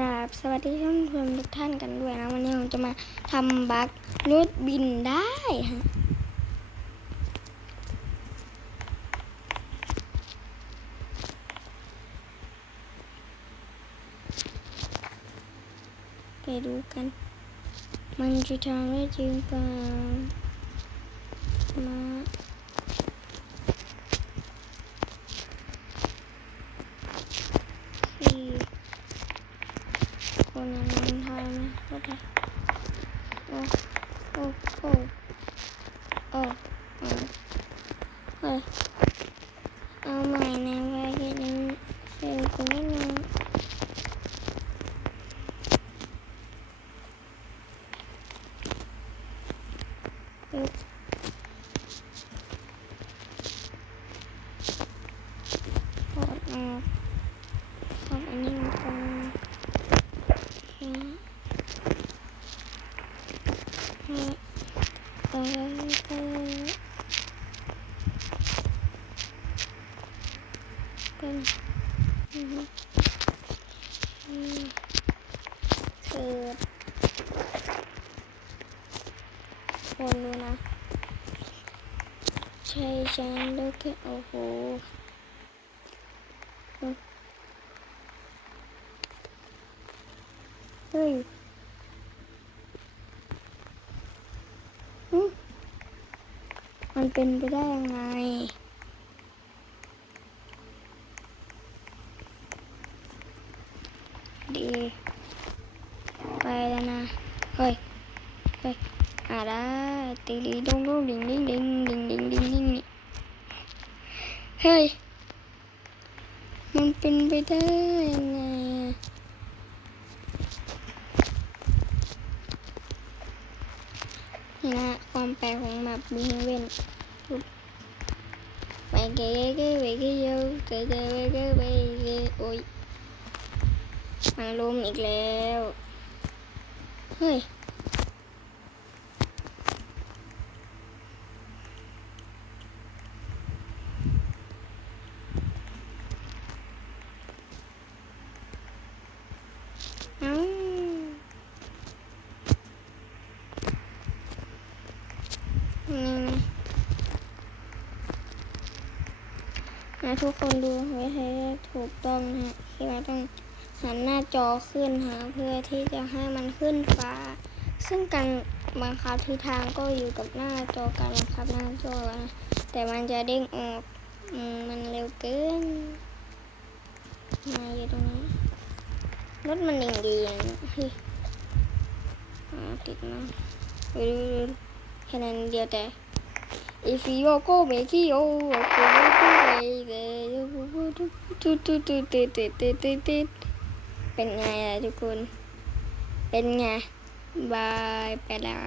ราบสวัสดีท่านผู้ชมทุกท่านกันด้วยนะ วันนี้ผมจะมาทำบัครถบินได้ฮะไปดูกัน มันจะทำได้จริงเปล่ามาสี่ คนนั้นมันทายไหมก็ได้โอ้โอ้โอ้โอ้โอ้เฮ้ยเอาใหม่นะไว้แค่นี้เสร็จกูไม่นอนปึ๊บถอดออกถอดอันนี้ออกก่อน ฮะฮะเออเออเป็น อือคนดูนะ ใช่ฉันแล้วแค่โอ้โหเฮ้ยมันเป็นไปได้ยังไง ดีไปแล้วนะเฮ้ยเฮ้ยอ่าได้ตีดีดงดงดิงดิงดิงดิงดิงดิงดิงนี่เฮ้ยมันเป็นไปได้ยังไงอะนี่นะความแปลกของแมปบีเวนไปเก๋เก๋ไปเก๋เยอะเก๋เก๋ไปเก๋ไปเก๋โอ้ย มันลมอีกแล้ว เฮ้ยเอ้านี่นะนะทุกคนดูไว้ให้ถูกต้องนะฮะคือเราต้อง หันหน้าจอขึ้นหาเพื่อที่จะให้มันขึ้นฟ้า ซึ่งการบังคับทิศทางก็อยู่กับหน้าจอการบังคับหน้าจอนะแต่มันจะเด้งออกอมมันเร็วเกินมาอยู่ตรงนี้รถมันดิ่งดีอย่างนี้เฮ้ยอ่าติดมาดูแค่นั้นเดียวแต่ if you go make it oh go make it baby เป็นไงล่ะทุกคน เป็นไง บายไปแล้ว